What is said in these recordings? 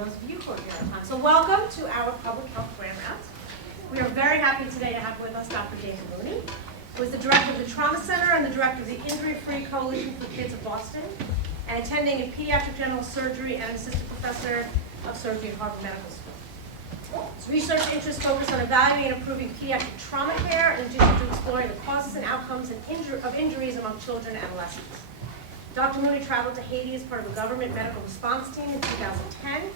those of you who are here on time. So welcome to our Public Health Grand Rounds. We are very happy today to have with us Dr. David Mooney, who is the director of the Trauma Center and the director of the Injury-Free Coalition for Kids of Boston, and attending in pediatric general surgery and assistant professor of surgery at Harvard Medical School. His research interests focus on evaluating and improving pediatric trauma care in addition to exploring the causes and outcomes of injuries among children and adolescents. Dr. Mooney traveled to Haiti as part of a government medical response team in 2010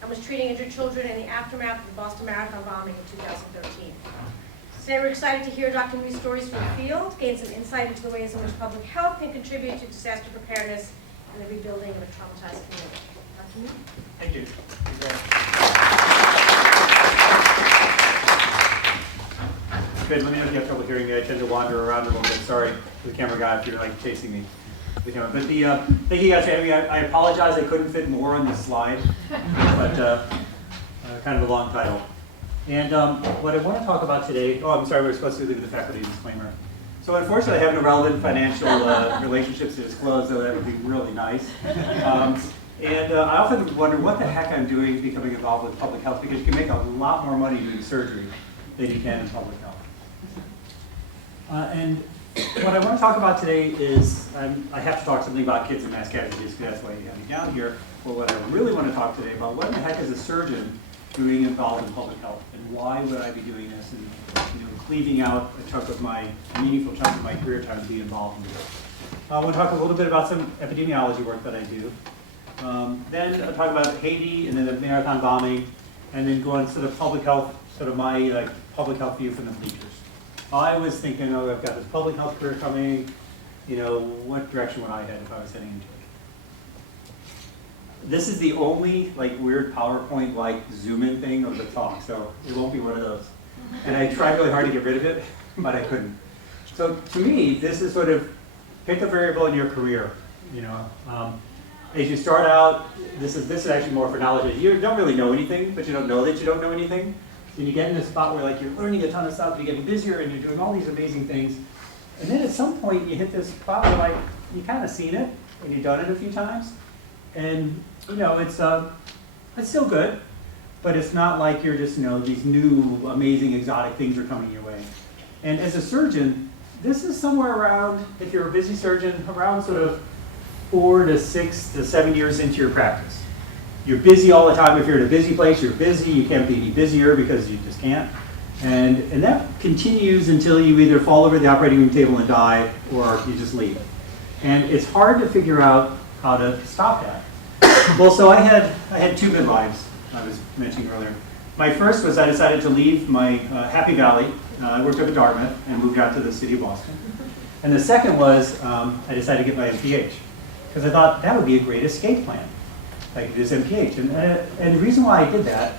and was treating injured children in the aftermath of the Boston Marathon bombing in 2013. Today we're excited to hear Dr. Mooney's stories from the field, gain some insight into the ways in which public health can contribute to disaster preparedness and the rebuilding of a traumatized community. Dr. Mooney? Thank you. Good, let me know if you have trouble hearing me. I tend to wander around a little bit. Sorry to the camera guy if you're like chasing me. But thank you guys for having me. I apologize I couldn't fit more on this slide, but kind of a long title. And what I want to talk about today, I'm sorry, we're supposed to leave the faculty disclaimer. So unfortunately, I have no relevant financial relationships to disclose, so that would be really nice. And I often wonder what the heck I'm doing becoming involved with public health, because you can make a lot more money doing surgery than you can in public health. And what I want to talk about today is, I have to talk something about kids and mass casualties, because that's why you have me down here. But what I really want to talk today about, what in the heck is a surgeon doing involved in public health, and why would I be doing this, and cleaving out a meaningful chunk of my career time to be involved in this. I want to talk a little bit about some epidemiology work that I do. Then I'll talk about Haiti, and then the marathon bombing, and then go on sort of public health, sort of my public health view from the bleachers. I was thinking, I've got this public health career coming, what direction would I head if I was heading into it? This is the only weird PowerPoint zoom-in thing of the talk, so it won't be one of those. And I tried really hard to get rid of it, but I couldn't. So to me, this is sort of pick a variable in your career. As you start out, this is actually more for knowledge. You don't really know anything, but you don't know that you don't know anything. And you get in this spot where you're learning a ton of stuff, you're getting busier, and you're doing all these amazing things. And then at some point you hit this spot where you've kind of seen it, and you've done it a few times. And it's still good, but it's not like you're just, these new amazing exotic things are coming your way. And as a surgeon, this is somewhere around, if you're a busy surgeon, around sort of 4 to 6 to 7 years into your practice. You're busy all the time. If you're in a busy place, you're busy. You can't be any busier because you just can't. And that continues until you either fall over the operating room table and die, or you just leave. And it's hard to figure out how to stop that. Well, so I had two midlives I was mentioning earlier. My first was I decided to leave my Happy Valley. I worked up at Dartmouth and moved out to the city of Boston. And the second was I decided to get my MPH, because I thought that would be a great escape plan. Like this MPH. And the reason why I did that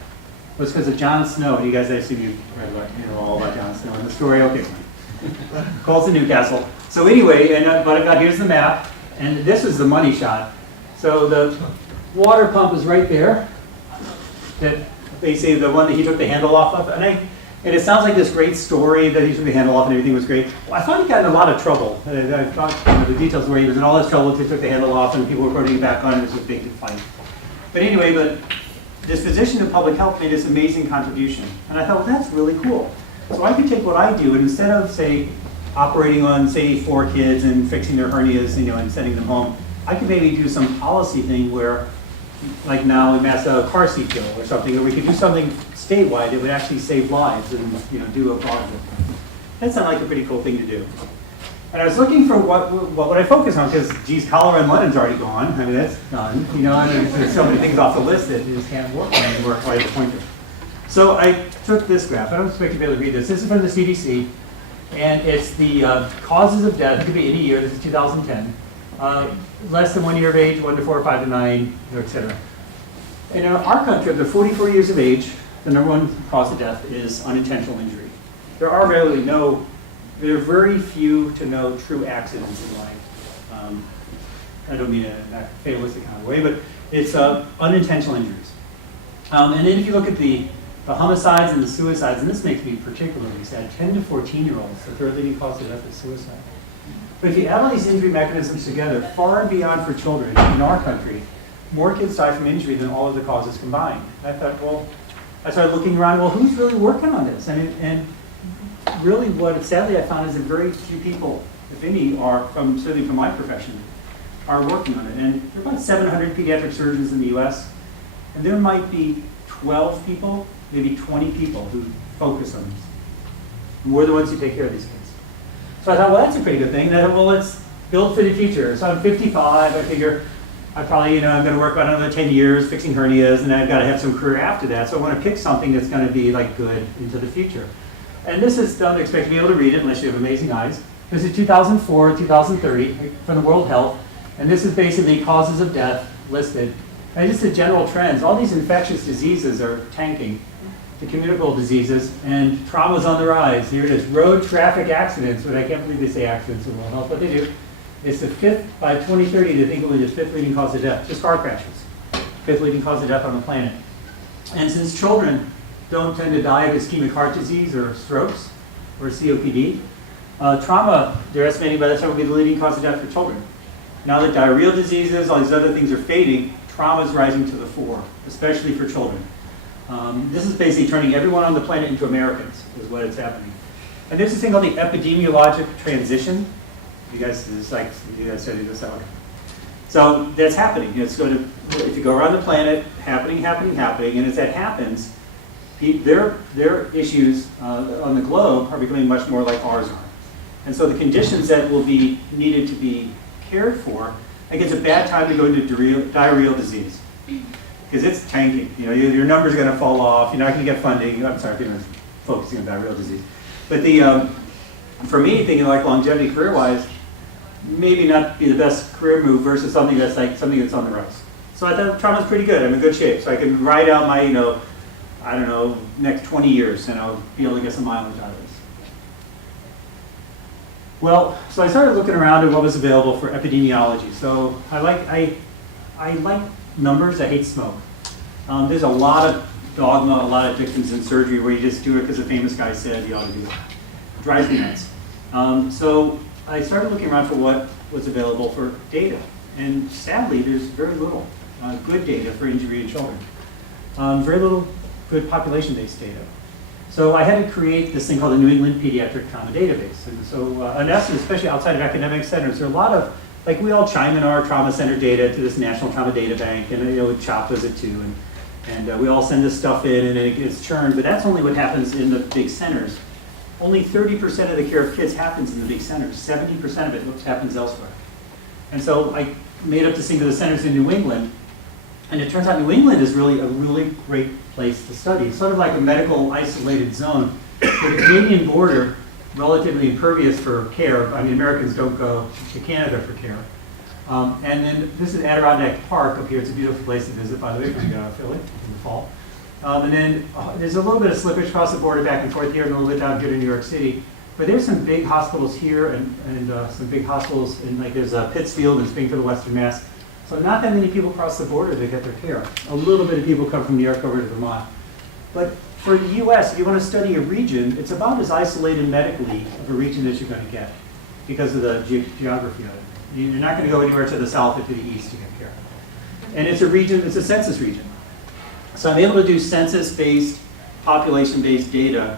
was because of Jon Snow. You guys, I assume you read about, all about Jon Snow in the story. Okay, fine. Calls to Newcastle. So anyway, but here's the map, and this was the money shot. So the water pump is right there. That they say the one that he took the handle off of, and it sounds like this great story that he took the handle off and everything was great. Well, I thought he got in a lot of trouble. I thought the details where he was in all this trouble because he took the handle off and people were putting it back on, and it was a big fight. But anyway, this physician in public health made this amazing contribution. And I thought, well, that's really cool. So I could take what I do, and instead of, say, operating on, say, 4 kids and fixing their hernias, and sending them home, I could maybe do some policy thing where, like now, we mass a car seat bill or something, or we could do something statewide that would actually save lives and, do a project. That sounded like a pretty cool thing to do. And I was looking for what would I focus on, because, geez, cholera in London's already gone. I mean, that's done. And there's so many things off the list that you just can't work on anymore quite the pointer. So I took this graph. I don't expect you to be able to read this. This is from the CDC, and it's the causes of death. It could be any year. This is 2010. Less than 1 year of age, 1 to 4, 5 to 9, etc. And in our country, up to 44 years of age, the #1 cause of death is unintentional injury. There are very few to no true accidents in life. I don't mean in a fatalistic kind of way, but it's unintentional injuries. And then if you look at the homicides and the suicides, and this makes me particularly sad, 10 to 14-year-olds, the third leading cause of death is suicide. But if you add all these injury mechanisms together, far and beyond for children in our country, more kids die from injury than all of the causes combined. And I thought, well, I started looking around, well, who's really working on this? And really what sadly I found is that very few people, if any, are certainly from my profession, are working on it. And there are about 700 pediatric surgeons in the US, and there might be 12 people, maybe 20 people who focus on this. And we're the ones who take care of these kids. So I thought, well, that's a pretty good thing. And I thought, well, let's build for the future. So I'm 55, I figure I probably, I'm going to work about another 10 years fixing hernias, and I've got to have some career after that. So I want to pick something that's going to be like good into the future. And this is, don't expect to be able to read it unless you have amazing eyes. This is 2004, 2030 from the World Health. And this is basically causes of death listed. And just the general trends. All these infectious diseases are tanking, the communicable diseases, and trauma's on the rise. Here it is, road traffic accidents, but I can't believe they say accidents in World Health, but they do. It's the fifth, by 2030, they think it will be the fifth leading cause of death, just car crashes. Fifth leading cause of death on the planet. And since children don't tend to die of ischemic heart disease or strokes or COPD, trauma, they're estimating by that time will be the leading cause of death for children. Now that diarrheal diseases, all these other things are fading, trauma is rising to the fore, especially for children. This is basically turning everyone on the planet into Americans, is what is happening. And there's this thing called the epidemiologic transition. You guys studied this out. So that's happening. It's going to, if you go around the planet, happening, and as that happens, their issues on the globe are becoming much more like ours are. And so the conditions that will be needed to be cared for, like it's a bad time to go into diarrheal disease. Because it's tanking. Your numbers are going to fall off. You're not going to get funding. I'm sorry, I'm focusing on diarrheal disease. But for me, thinking like longevity career-wise, maybe not be the best career move versus something that's on the rise. So I thought trauma's pretty good. I'm in good shape. So I can ride out my, I don't know, next 20 years, and I'll be able to get some mileage out of this. Well, so I started looking around at what was available for epidemiology. So I like numbers. I hate smoke. There's a lot of dogma, a lot of dictums in surgery where you just do it because a famous guy said you ought to do it. It drives me nuts. So I started looking around for what was available for data. And sadly, there's very little good data for injury in children. Very little good population-based data. So I had to create this thing called the New England Pediatric Trauma Database. And so in essence, especially outside of academic centers, there are a lot of, like we all chime in our trauma center data to this National Trauma Data Bank, and CHOP does it too. And we all send this stuff in and it gets churned, but that's only what happens in the big centers. Only 30% of the care of kids happens in the big centers. 70% of it happens elsewhere. And so I made up this thing to the centers in New England, and it turns out New England is really a really great place to study. It's sort of like a medical isolated zone. With the Canadian border, relatively impervious for care. I mean, Americans don't go to Canada for care. And then this is Adirondack Park up here. It's a beautiful place to visit, by the way, if you go to Philly in the fall. And then there's a little bit of slippage across the border back and forth here, and a little bit down here to New York City. But there's some big hospitals here and some big hospitals in, like there's Pittsfield and Springfield, Western Mass. So not that many people cross the border to get their care. A little bit of people come from New York over to Vermont. But for the US, if you want to study a region, it's about as isolated medically of a region as you're going to get because of the geography of it. You're not going to go anywhere to the south or to the east to get care. And it's a region, it's a census region. So I'm able to do census-based, population-based data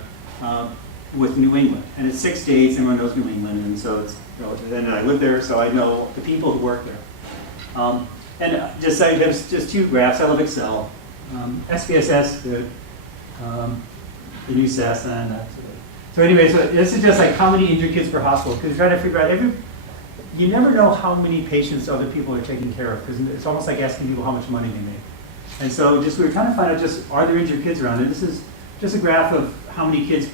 with New England. And it's 6 states, everyone knows New England, and so it's, and I live there, so I know the people who work there. And just I have just 2 graphs. I love Excel. SPSS, the new SAS, and that. So anyway, so this is just like how many injured kids per hospital, because you're trying to figure out you never know how many patients other people are taking care of, because it's almost like asking people how much money they make. And so we were trying to find out are there injured kids around? And this is just a graph of how many kids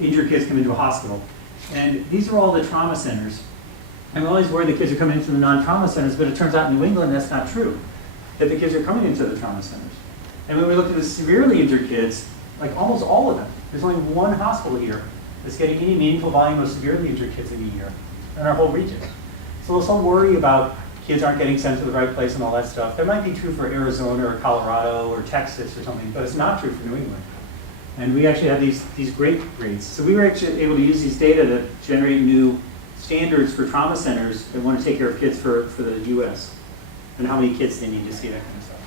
injured kids come into a hospital. And these are all the trauma centers. I'm always worried the kids are coming into the non-trauma centers, but it turns out in New England that's not true, that the kids are coming into the trauma centers. And when we looked at the severely injured kids, like almost all of them, there's only one hospital here that's getting any meaningful volume of severely injured kids in a year in our whole region. So there's some worry about kids aren't getting sent to the right place and all that stuff. That might be true for Arizona or Colorado or Texas or something, but it's not true for New England. And we actually have these great rates. So we were actually able to use these data to generate new standards for trauma centers that want to take care of kids for the US. and how many kits they need to see, that kind of stuff.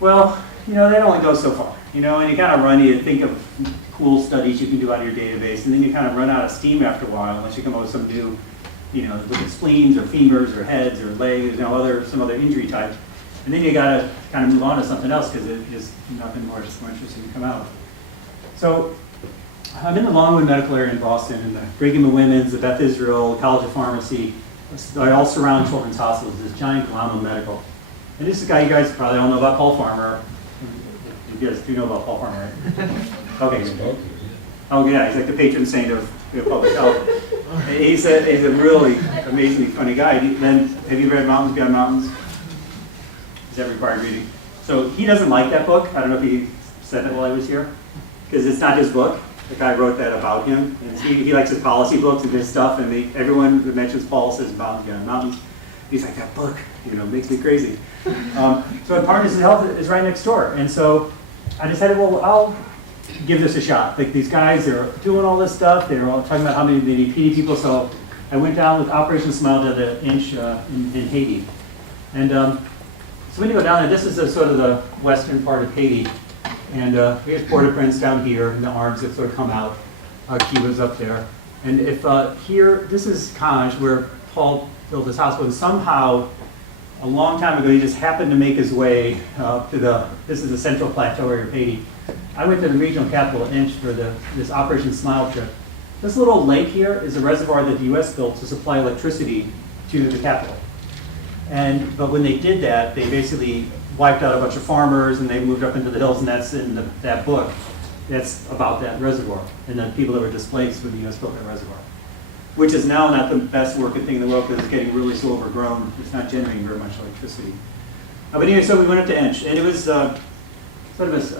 Well, that only goes so far, and you kind of run, you think of cool studies you can do out of your database, and then you kind of run out of steam after a while unless you come up with some new, look at spleens or femurs or heads or legs, some other injury type. And then you got to kind of move on to something else because it's just nothing more interesting to come out. So I'm in the Longwood Medical Area in Boston, and the Brigham and Women's, the Beth Israel, College of Pharmacy, they all surround children's hospitals, this giant Glamo Medical. And this is a guy you guys probably all know about, Paul Farmer. You guys do know about Paul Farmer, right? Okay, good. Oh yeah, he's like the patron saint of public health. He's a really amazingly funny guy. Have you read Mountains Beyond Mountains? Is that required reading? So he doesn't like that book. I don't know if he said it while I was here, because it's not his book. The guy wrote that about him. And he likes his policy books and his stuff, and everyone who mentions Paul says Mountains Beyond Mountains. He's like, that book, makes me crazy. So Partners in Health is right next door. And so I decided, well, I'll give this a shot. Like these guys, they're doing all this stuff. They're all talking about how many they need PD people. So I went down with Operation Smile to the Inch in Haiti. And so when you go down there, this is sort of the western part of Haiti. And here's Port-au-Prince down here, and the arms that sort of come out. Cuba's up there. And if here, this is Conge, where Paul built his hospital. And somehow, a long time ago, he just happened to make his way to this is the central plateau area of Haiti. I went to the regional capital, Inch, for this Operation Smile trip. This little lake here is a reservoir that the U.S. built to supply electricity to the capital. But when they did that, they basically wiped out a bunch of farmers, and they moved up into the hills, and that's in that book. That's about that reservoir, and the people that were displaced when the U.S. built that reservoir, which is now not the best working thing in the world because it's getting really so overgrown. It's not generating very much electricity. But anyway, so we went up to Inch, and it was sort of this,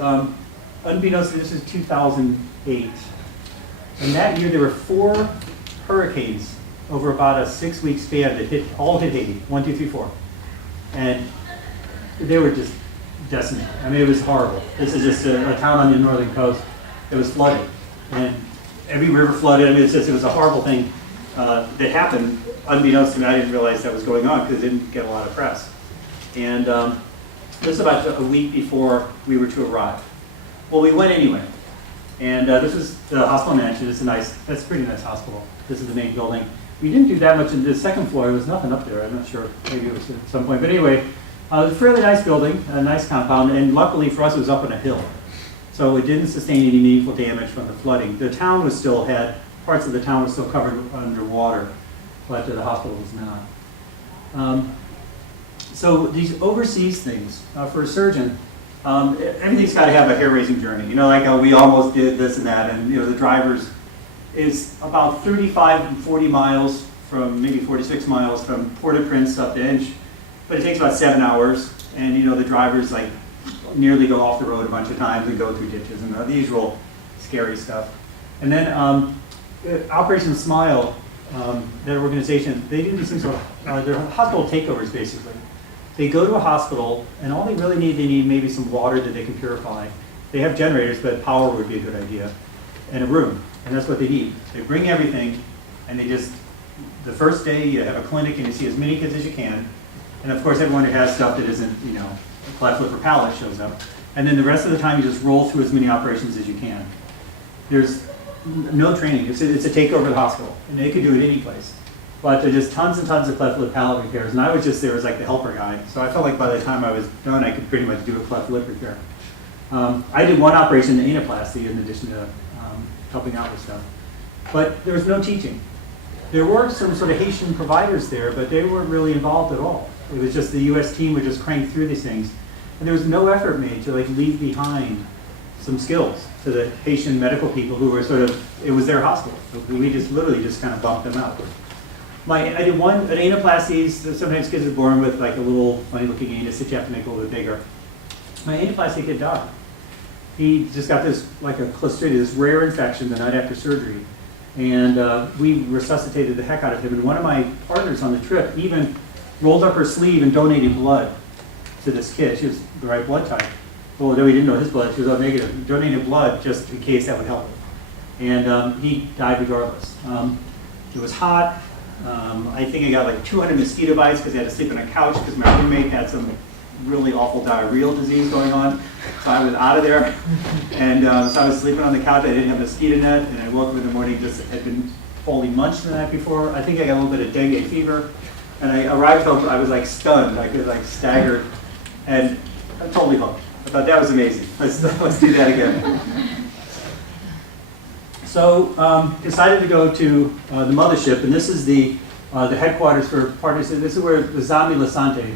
unbeknownst to this is 2008. And that year there were 4 hurricanes over about a 6-week span that all hit Haiti, 1, 2, 3, 4. And they were just decimated. I mean, it was horrible. This is just a town on the northern coast. It was flooded. And every river flooded. I mean, it was a horrible thing that happened. Unbeknownst to me, I didn't realize that was going on because it didn't get a lot of press. And this was about a week before we were to arrive. Well, we went anyway. And this is the hospital mansion. That's a pretty nice hospital. This is the main building. We didn't do that much in the second floor. There was nothing up there. I'm not sure. Maybe it was at some point. But anyway, it was a fairly nice building, a nice compound. And luckily for us, it was up on a hill. So it didn't sustain any meaningful damage from the flooding. The town parts of the town were still covered underwater, but the hospital was not. So these overseas things, for a surgeon, everything's got to have a hair-raising journey. Like we almost did this and that, and the drivers is about 35 and 40 miles from, maybe 46 miles from Port-au-Prince up to Inch, but it takes about 7 hours, and the drivers nearly go off the road a bunch of times and go through ditches and the usual scary stuff. And then Operation Smile, that organization, they do these things called, they're hospital takeovers basically. They go to a hospital, and all they need maybe some water that they can purify. They have generators, but power would be a good idea, and a room, and that's what they need. They bring everything, and the first day you have a clinic and you see as many kids as you can, and of course everyone who has stuff that isn't, a cleft lip or palate shows up. And then the rest of the time you just roll through as many operations as you can. There's no training. It's a takeover of the hospital, and they could do it any place. But there's just tons and tons of cleft lip palate repairs, and I was just there as the helper guy. So I felt like by the time I was done, I could pretty much do a cleft lip repair. I did one operation, the anaplasty, in addition to helping out with stuff. But there was no teaching. There were some sort of Haitian providers there, but they weren't really involved at all. It was just the U.S. team would just crank through these things. And there was no effort made to leave behind some skills to the Haitian medical people who were it was their hospital. We just literally just kind of bumped them out. I did one, an anaplasty. Sometimes kids are born with a little funny looking anus that you have to make a little bit bigger. My anaplasty kid died. He just got this, a Clostridia, this rare infection the night after surgery. And we resuscitated the heck out of him. And one of my partners on the trip even rolled up her sleeve and donated blood to this kid. She was the right blood type. Well, though we didn't know his blood, she was O negative. Donated blood just in case that would help him. And he died regardless. It was hot. I think I got like 200 mosquito bites because I had to sleep on a couch because my roommate had some really awful diarrheal disease going on. So I was out of there. And so I was sleeping on the couch. I didn't have a mosquito net. And I woke up in the morning, just had been fully munched the night before. I think I got a little bit of dengue fever. And I arrived home, I was like stunned. I was like staggered. And I'm totally hooked. I thought that was amazing. Let's do that again. So decided to go to the mothership, and this is the headquarters for Partisan. This is where the Zami Lasante,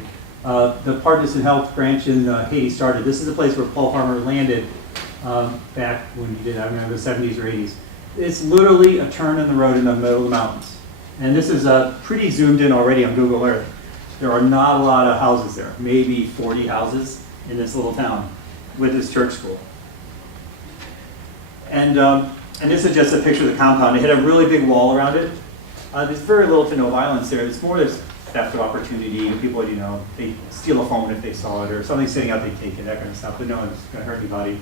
the Partisan Health branch in Haiti started. This is the place where Paul Farmer landed back when he did, I remember, the 70s or 80s. It's literally a turn in the road in the middle of the mountains. And this is pretty zoomed in already on Google Earth. There are not a lot of houses there, maybe 40 houses in this little town with this church school. And this is just a picture of the compound. It had a really big wall around it. There's very little to no violence there. It's more there's theft of opportunity. People, they steal a phone if they saw it, or something sitting out, they take it, that kind of stuff. But no one's going to hurt anybody.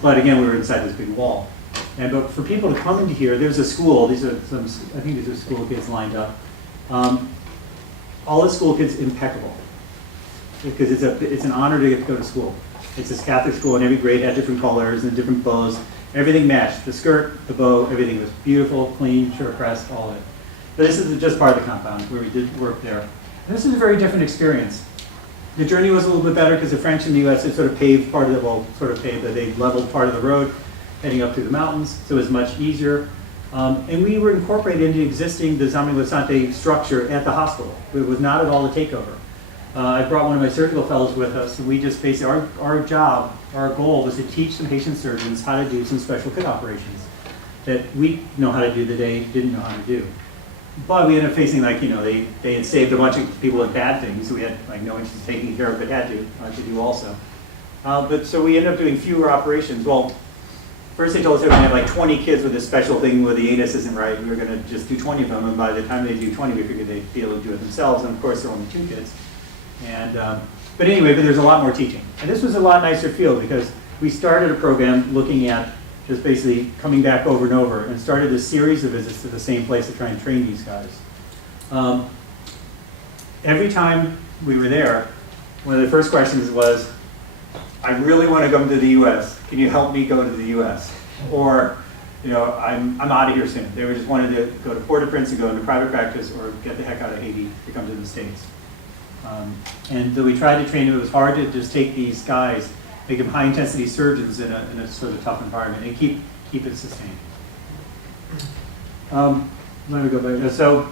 But again, we were inside this big wall. But for people to come into here, there's a school. These are some, I think these are school kids lined up. All the school kids impeccable, because it's an honor to get to go to school. It's this Catholic school, and every grade had different colors and different bows. Everything matched. The skirt, the bow, everything was beautiful, clean, sure pressed, all of it. But this is just part of the compound where we did work there. And this is a very different experience. The journey was a little bit better because the French in the U.S. had sort of paved part of the, well, sort of paved, but they leveled part of the road heading up through the mountains, so it was much easier. And we were incorporated into existing the Zami Lasante structure at the hospital. It was not at all a takeover. I brought one of my surgical fellows with us, and we just basically, our job, our goal was to teach some Haitian surgeons how to do some special kit operations that we know how to do that they didn't know how to do. But we ended up facing, like, they had saved a bunch of people with bad things, so we had like no interest in taking care of, but had to do also. But so we ended up doing fewer operations. Well, first they told us they were going to have like 20 kids with this special thing where the anus isn't right. We were going to just do 20 of them, and by the time they do 20, we figured they'd be able to do it themselves. And of course, there were only 2 kids. But anyway, there's a lot more teaching. And this was a lot nicer field because we started a program looking at just basically coming back over and over, and started a series of visits to the same place to try and train these guys. Every time we were there, one of the first questions was, I really want to come to the U.S. Can you help me go to the U.S.? Or, I'm out of here soon. They were just wanted to go to Port-au-Prince and go into private practice, or get the heck out of Haiti to come to the States. And though we tried to train them, it was hard to just take these guys, make them high-intensity surgeons in a sort of tough environment, and keep it sustained. Let me go back. So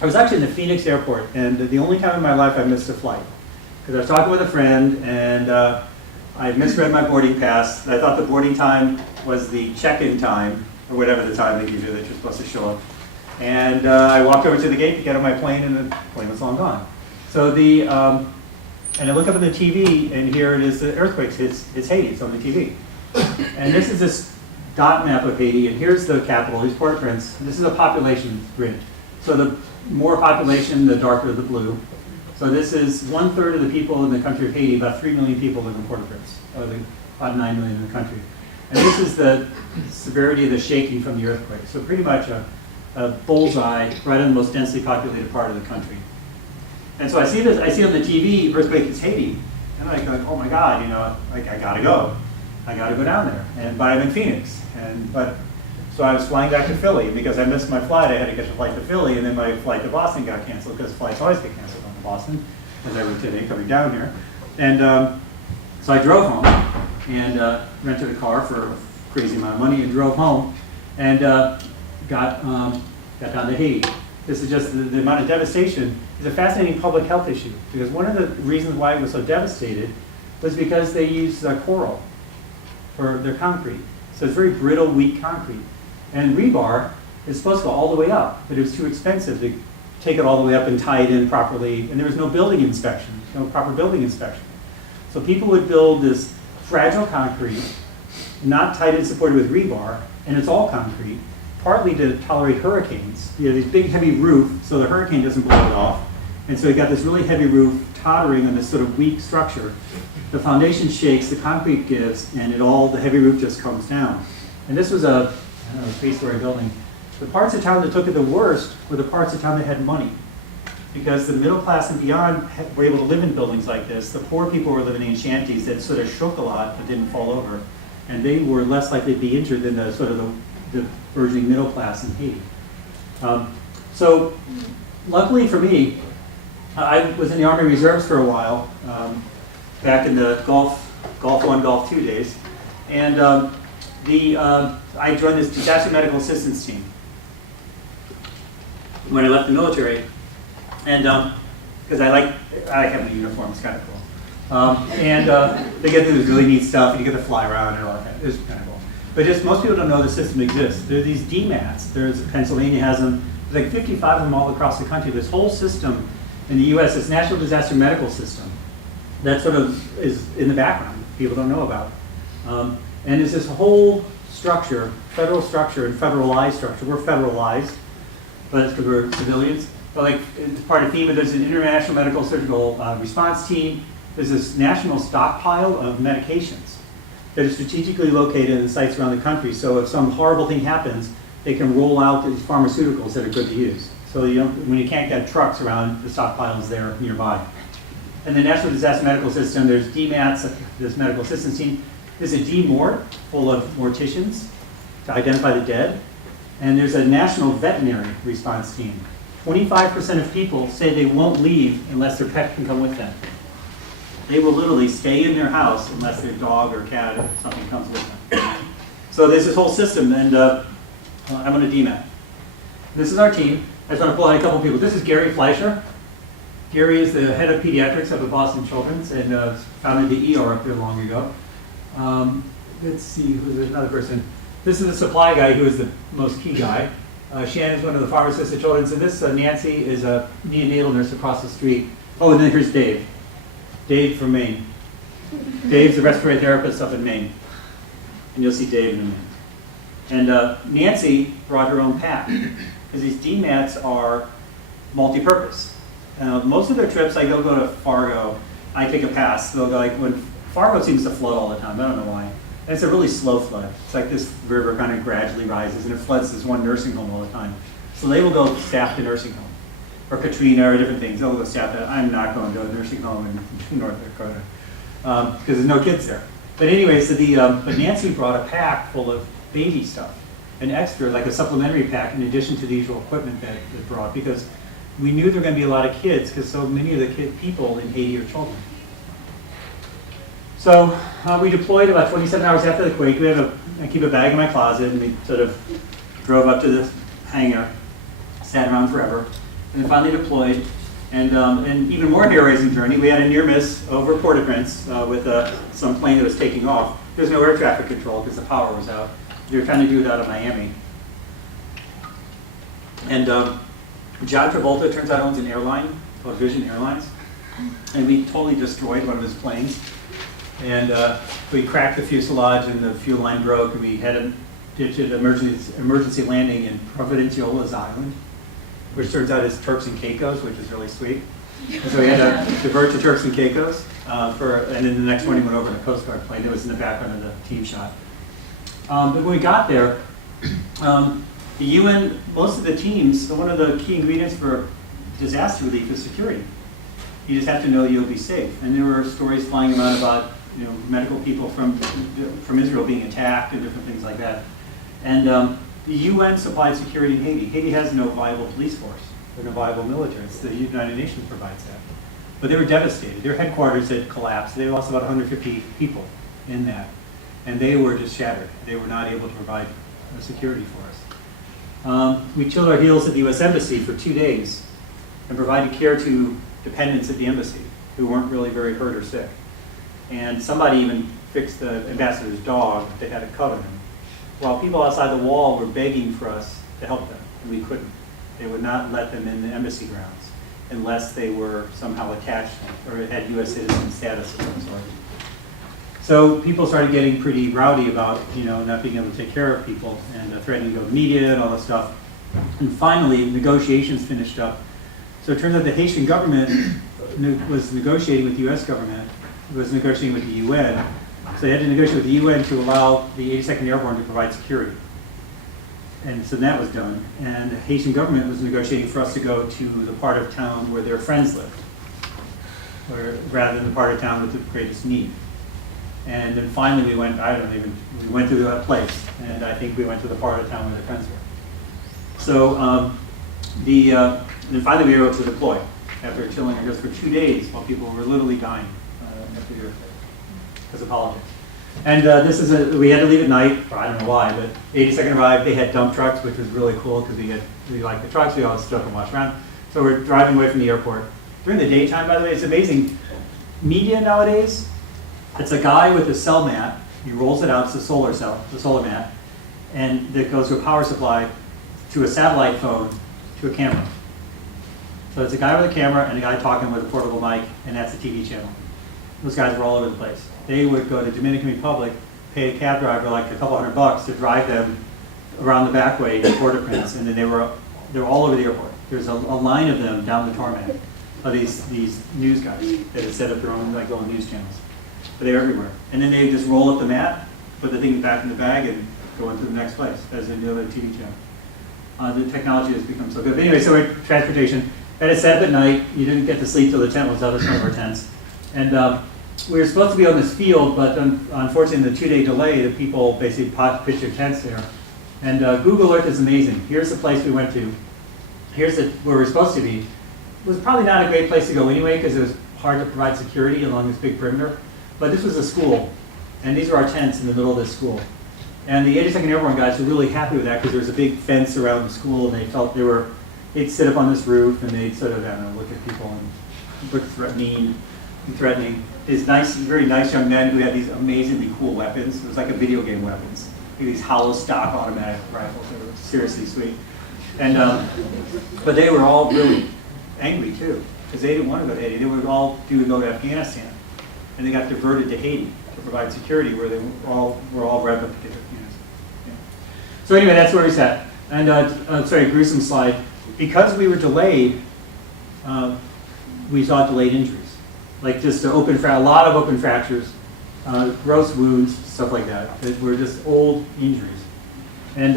I was actually in the Phoenix airport, and the only time in my life I missed a flight. Because I was talking with a friend, and I misread my boarding pass. I thought the boarding time was the check-in time, or whatever the time they give you that you're supposed to show up. And I walked over to the gate to get on my plane, and the plane was long gone. So and I look up on the TV, and here it is, the earthquakes. It's Haiti, it's on the TV. And this is this dot map of Haiti, and here's the capital, here's Port-au-Prince. This is a population grid. So the more population, the darker the blue. So this is 1/3 of the people in the country of Haiti. About 3 million people live in Port-au-Prince, about 9 million in the country. And this is the severity of the shaking from the earthquake. So pretty much a bullseye right on the most densely populated part of the country. And so I see this. I see on the TV, earthquake is Haiti, and I'm like, oh my God, I gotta go. I gotta go down there. But I'm in Phoenix, so I was flying back to Philly because I missed my flight. I had to catch a flight to Philly, and then my flight to Boston got canceled because flights always get canceled on to Boston, as I were today coming down here. And so I drove home and rented a car for a crazy amount of money and drove home and got down to Haiti. This is just the amount of devastation. It's a fascinating public health issue because one of the reasons why it was so devastated was because they used coral for their concrete. So it's very brittle, weak concrete. And rebar is supposed to go all the way up, but it was too expensive to take it all the way up and tie it in properly. And there was no building inspection, no proper building inspection. So people would build this fragile concrete, not tied and supported with rebar, and it's all concrete, partly to tolerate hurricanes. These big heavy roof, so the hurricane doesn't blow it off. And so you got this really heavy roof tottering on this sort of weak structure. The foundation shakes, the concrete gives, and the heavy roof just comes down. And this was a 3-story building. The parts of town that took it the worst were the parts of town that had money. Because the middle class and beyond were able to live in buildings like this. The poor people were living in shanties that sort of shook a lot but didn't fall over. And they were less likely to be injured than the sort of the burgeoning middle class in Haiti. So luckily for me, I was in the Army Reserves for a while, back in the Gulf 1, Gulf 2 days. And I joined this disaster medical assistance team when I left the military. And because I like having a uniform, it's kind of cool. They get to do this really neat stuff, and you get to fly around and all that. It's kind of cool. But just most people don't know the system exists. There are these DMATs. Pennsylvania has them. There's like 55 of them all across the country. This whole system in the U.S., this National Disaster Medical System, that sort of is in the background. People don't know about. And there's this whole structure, federal structure and federalized structure. We're federalized, but it's because we're civilians. But like, as part of FEMA, there's an international medical surgical response team. There's this national stockpile of medications that are strategically located in sites around the country. So if some horrible thing happens, they can roll out these pharmaceuticals that are good to use. So when you can't get trucks around, the stockpile is there nearby. And the National Disaster Medical System, there's DMATs, this medical assistance team. There's a DMORT full of morticians to identify the dead. And there's a national veterinary response team. 25% of people say they won't leave unless their pet can come with them. They will literally stay in their house unless their dog or cat or something comes with them. So there's this whole system, and I'm on a DMAT. This is our team. I just want to pull out a couple people. This is Gary Fleischer. Gary is the head of pediatrics up at Boston Children's and founded the ER up there long ago. Let's see, who's another person? This is the supply guy who is the most key guy. Shannon's one of the pharmacists at Children's, and this Nancy is a neonatal nurse across the street. Oh, and then here's Dave. Dave from Maine. Dave's the respiratory therapist up in Maine. And you'll see Dave in a minute. And Nancy brought her own pack, because these DMATs are multi-purpose. Most of their trips, like they'll go to Fargo, I take a pass. They'll go like, when Fargo seems to flood all the time, I don't know why. And it's a really slow flood. It's like this river kind of gradually rises, and it floods this one nursing home all the time. So they will go staff the nursing home, or Katrina, or different things. They'll go staff that. I'm not going to a nursing home in North Dakota because there's no kids there. But anyway, so but Nancy brought a pack full of baby stuff, an extra, like a supplementary pack, in addition to the usual equipment that it brought, because we knew there were going to be a lot of kids, because so many of the people in Haiti are children. So we deployed about 27 hours after the quake. I keep a bag in my closet, and we sort of drove up to the hangar, sat around forever, and then finally deployed. And even more hair-raising journey, we had a near miss over Port-au-Prince with some plane that was taking off. There's no air traffic control because the power was out. They were trying to do it out of Miami. And John Travolta, turns out, owns an airline called Vision Airlines. And we totally destroyed one of his planes. And we cracked the fuselage, and the fuel line broke, and we had an emergency landing in Providenciola's Island, which turns out is Turks and Caicos, which is really sweet. And so we had to divert to Turks and Caicos, and then the next morning went over in a Coast Guard plane that was in the background of the team shot. But when we got there, the UN, most of the teams, so one of the key ingredients for disaster relief is security. You just have to know you'll be safe. And there were stories flying around about medical people from Israel being attacked and different things like that. And the UN supplied security in Haiti. Haiti has no viable police force or no viable military. It's the United Nations provides that. But they were devastated. Their headquarters had collapsed. They lost about 150 people in that. And they were just shattered. They were not able to provide security for us. We chilled our heels at the US Embassy for 2 days and provided care to dependents at the embassy who weren't really very hurt or sick. And somebody even fixed the ambassador's dog that had a cut on him, while people outside the wall were begging for us to help them, and we couldn't. They would not let them in the embassy grounds unless they were somehow attached or had U.S. citizen status of some sort. So people started getting pretty rowdy about not being able to take care of people and threatening to go to the media and all that stuff. And finally, negotiations finished up. So it turns out the Haitian government was negotiating with the U.S. government, was negotiating with the UN. So they had to negotiate with the UN to allow the 82nd Airborne to provide security. and so that was done. And the Haitian government was negotiating for us to go to the part of town where their friends lived, rather than the part of town with the greatest need. And then finally we went, we went to that place, and I think we went to the part of town where their friends were. So then finally we were able to deploy after chilling, I guess, for 2 days while people were literally dying after the earthquake because of politics. And we had to leave at night, or I don't know why, but 82nd arrived. They had dump trucks, which was really cool because we liked the trucks. We all stuck and watched around. So we're driving away from the airport. During the daytime, by the way, it's amazing. Media nowadays, it's a guy with a cell mat. He rolls it out, it's a solar mat, and that goes to a power supply, to a satellite phone, to a camera. So it's a guy with a camera and a guy talking with a portable mic, and that's a TV channel. Those guys were all over the place. They would go to Dominican Republic, pay a cab driver like a couple $100 to drive them around the back way to Port-au-Prince, and then they were all over the airport. There's a line of them down the tarmac of these news guys that had set up their own little news channels. But they're everywhere. And then they just roll up the mat, put the thing back in the bag, and go into the next place as they do a TV channel. The technology has become so good. But anyway, so we're transportation. Had it set up at night. You didn't get to sleep till the tent was up. Some of our tents. And we were supposed to be on this field, but unfortunately, the 2-day delay, the people basically pitched their tents there. And Google Earth is amazing. Here's the place we went to. Here's where we're supposed to be. It was probably not a great place to go anyway because it was hard to provide security along this big perimeter. But this was a school, and these were our tents in the middle of this school. And the 82nd Airborne guys were really happy with that because there was a big fence around the school, and they felt they'd sit up on this roof, and they'd sort of, I don't know, look at people and look threatening. These nice, very nice young men who had these amazingly cool weapons. It was like a video game weapons. These hollow stock automatic rifles. They were seriously sweet. And but they were all really angry too because they didn't want to go to Haiti. They would all go to Afghanistan, and they got diverted to Haiti to provide security where they were all replicated. Yeah. So anyway, that's where we sat. And sorry, gruesome slide. Because we were delayed, we saw delayed injuries. Like just a lot of open fractures, gross wounds, stuff like that. That were just old injuries. And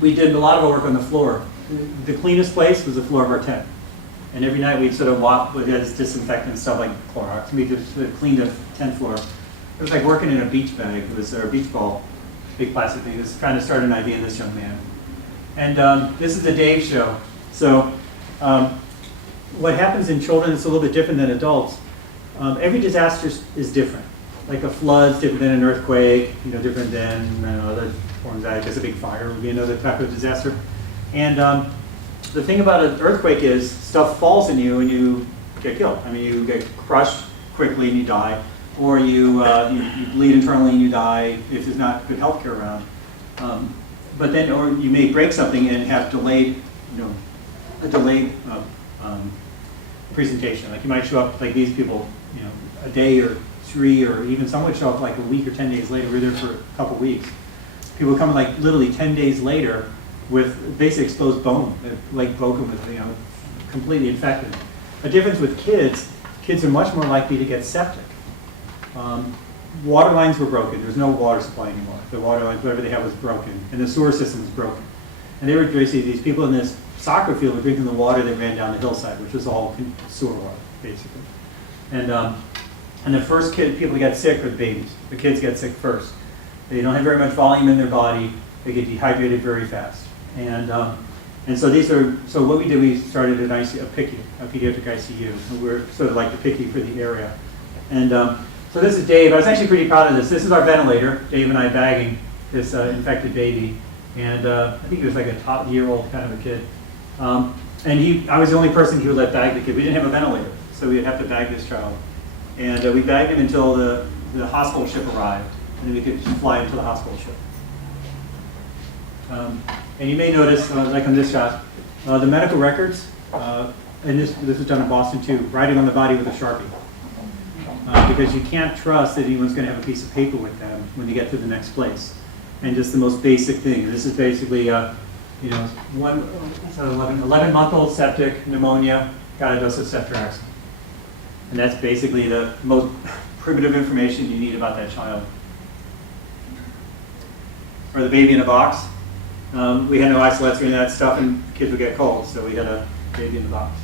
we did a lot of our work on the floor. The cleanest place was the floor of our tent. And every night we'd sort of walk with this disinfectant stuff like Clorox. We just cleaned the tent floor. It was like working in a beach bag. It was a beach ball, big plastic thing. It was trying to start an idea in this young man. And this is the Dave show. So what happens in children is a little bit different than adults. Every disaster is different. Like a flood's different than an earthquake, different than other forms. I guess a big fire would be another type of disaster. And the thing about an earthquake is stuff falls on you and you get killed. I mean, you get crushed quickly and you die, or you bleed internally and you die if there's not good health care around. But then, or you may break something and have delayed, a delayed presentation. Like you might show up like these people, a day or 3, or even some would show up like a week or 10 days later. We were there for a couple weeks. People come like literally 10 days later with basically exposed bone, like broken with, completely infected. A difference with kids are much more likely to get septic. Water lines were broken. There was no water supply anymore. The water lines, whatever they had, was broken, and the sewer system was broken. And they were basically, these people in this soccer field were drinking the water that ran down the hillside, which was all sewer water, basically. And the first people that got sick were the babies. The kids get sick first. They don't have very much volume in their body. They get dehydrated very fast. And so what we did, we started a pediatric ICU. And we're sort of like the PICU for the area. And so this is Dave. I was actually pretty proud of this. This is our ventilator. Dave and I bagging this infected baby. And I think he was like a top-year-old kind of a kid. And I was the only person who would let bag the kid. We didn't have a ventilator, so we'd have to bag this child. And we bagged him until the hospital ship arrived, and then we could fly him to the hospital ship. And you may notice, like on this shot, the medical records, and this was done in Boston too, writing on the body with a Sharpie. Because you can't trust that anyone's going to have a piece of paper with them when you get to the next place. And just the most basic thing. This is basically, 11-month-old septic, pneumonia, got a dose of ceftriaxone. And that's basically the most primitive information you need about that child. Or the baby in a box. We had no isolettes or any of that stuff, and kids would get cold, so we had a baby in the box.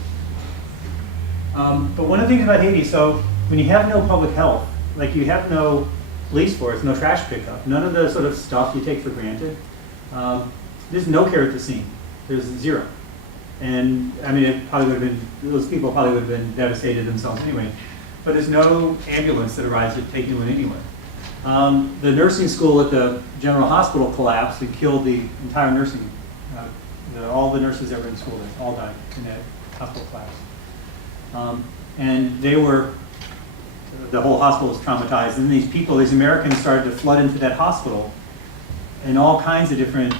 But one of the things about Haiti, so when you have no public health, like you have no police force, no trash pickup, none of the sort of stuff you take for granted, there's no care at the scene. There's zero. And I mean, it probably would have been, those people probably would have been devastated themselves anyway. But there's no ambulance that arrives to take you in anywhere. The nursing school at the General Hospital collapsed and killed the entire nursing, all the nurses that were in school there, all died in that hospital collapse. And they were, the whole hospital was traumatized. And these people, these Americans started to flood into that hospital in all kinds of different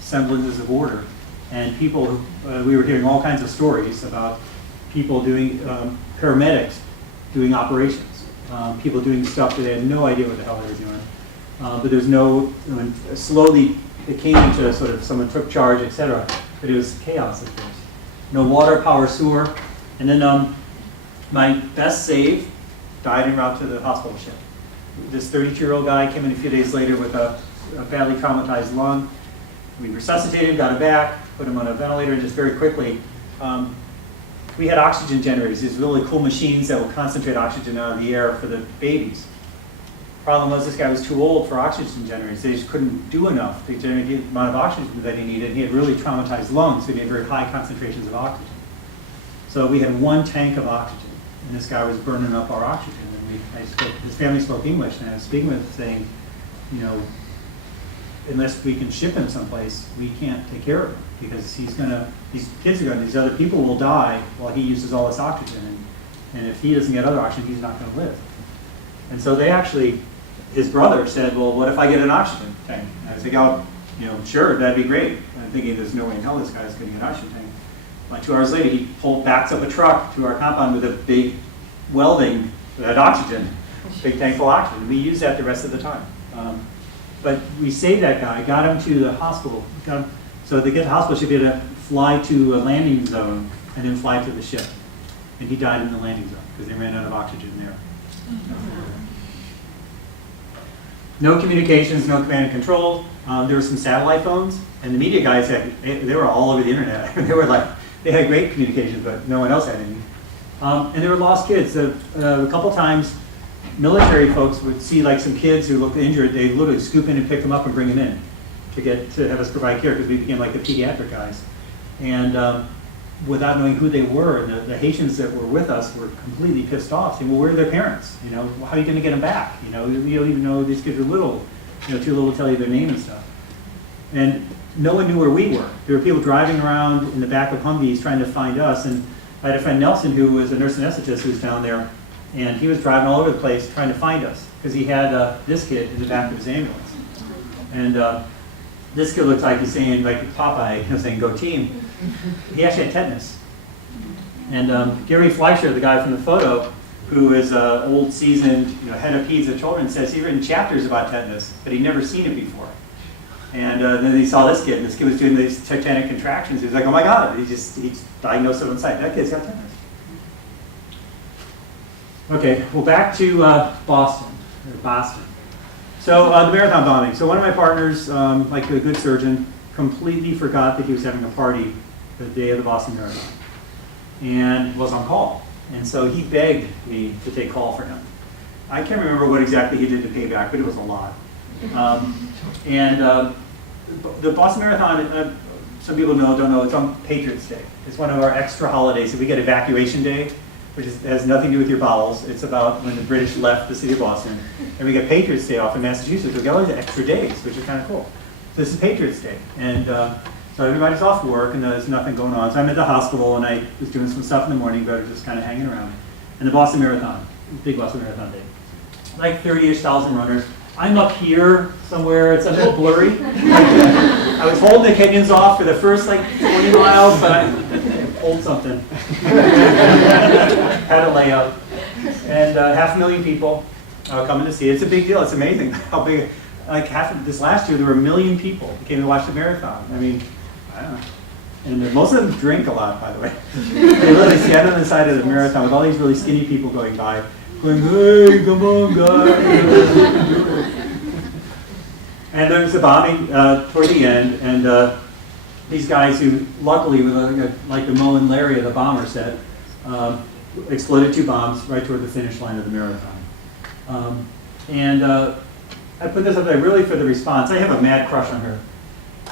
semblances of order. And people, we were hearing all kinds of stories about people doing, paramedics doing operations, people doing stuff that they had no idea what the hell they were doing. But there's no, slowly it came into sort of someone took charge, et cetera, but it was chaos at first. No water, power, sewer. And then my best save died en route to the hospital ship. This 32-year-old guy came in a few days later with a badly traumatized lung. We resuscitated him, got him back, put him on a ventilator, and just very quickly, we had oxygen generators, these really cool machines that will concentrate oxygen out of the air for the babies. Problem was this guy was too old for oxygen generators. They just couldn't do enough to generate the amount of oxygen that he needed. He had really traumatized lungs, so he had very high concentrations of oxygen. So we had one tank of oxygen, and this guy was burning up our oxygen. And his family spoke English, and I was speaking with him saying, you know, unless we can ship him someplace, we can't take care of him because these kids are going, these other people will die while he uses all this oxygen. And if he doesn't get other oxygen, he's not going to live. And so they actually, his brother said, well, what if I get an oxygen tank? And I was like, oh, you know, sure, that'd be great. And I'm thinking there's no way in hell this guy's getting an oxygen tank. Like 2 hours later, he backs up a truck to our compound with a big welding that had oxygen, big tank full of oxygen. We used that the rest of the time. But we saved that guy, got him to the hospital. So to get to the hospital, she'd be able to fly to a landing zone and then fly to the ship. And he died in the landing zone because they ran out of oxygen there. No communications, no command and control. There were some satellite phones, and the media guys they were all over the internet. They had great communications, but no one else had any. And there were lost kids. A couple times, military folks would see like some kids who looked injured. They literally scoop in and pick them up and bring them in to have us provide care because we became like the pediatric guys. And without knowing who they were, and the Haitians that were with us were completely pissed off, saying, well, where are their parents? You know, how are you going to get them back? You know, you don't even know these kids are little, you know, too little to tell you their name and stuff. And no one knew where we were. There were people driving around in the back of Humvees trying to find us. And I had a friend, Nelson, who was a nurse anesthetist who was down there, and he was driving all over the place trying to find us because he had this kid in the back of his ambulance. And this kid looks like he's saying, like Popeye, you know, saying, go team. He actually had tetanus. And Gary Fleischer, the guy from the photo, who is an old seasoned head of peds at Children's, says he'd written chapters about tetanus, but he'd never seen it before. And then he saw this kid, and this kid was doing these tetanic contractions. He was like, oh my God, he's diagnosed it on site. That kid's got tetanus. Okay, well back to Boston. So the marathon bombing. So one of my partners, like a good surgeon, completely forgot that he was having a party the day of the Boston Marathon and was on call. And so he begged me to take call for him. I can't remember what exactly he did to pay back, but it was a lot. The Boston Marathon, some people don't know, it's on Patriots Day. It's one of our extra holidays. So we get Evacuation Day, which has nothing to do with your bowels. It's about when the British left the city of Boston. And we get Patriots Day off in Massachusetts. We get all these extra days, which is kind of cool. So this is Patriots Day. And so everybody's off work and there's nothing going on. So I'm at the hospital and I was doing some stuff in the morning, but I was just kind of hanging around. And the Boston Marathon, big Boston Marathon day. Like 30-ish thousand runners. I'm up here somewhere, it's a little blurry. I was holding the Kenyans off for the first like 20 miles, but I pulled something. Had a layup. And 500,000 people coming to see it. It's a big deal, it's amazing how big. Like this last year, there were 1 million people who came to watch the marathon. I mean, I don't know. And most of them drink a lot, by the way. They literally stand on the side of the marathon with all these really skinny people going by, going, hey, come on, guys. And there's the bombing toward the end, and these guys who, luckily, with like the Mo and Larry of the bomber set, exploded 2 bombs right toward the finish line of the marathon. I put this up there really for the response. I have a mad crush on her.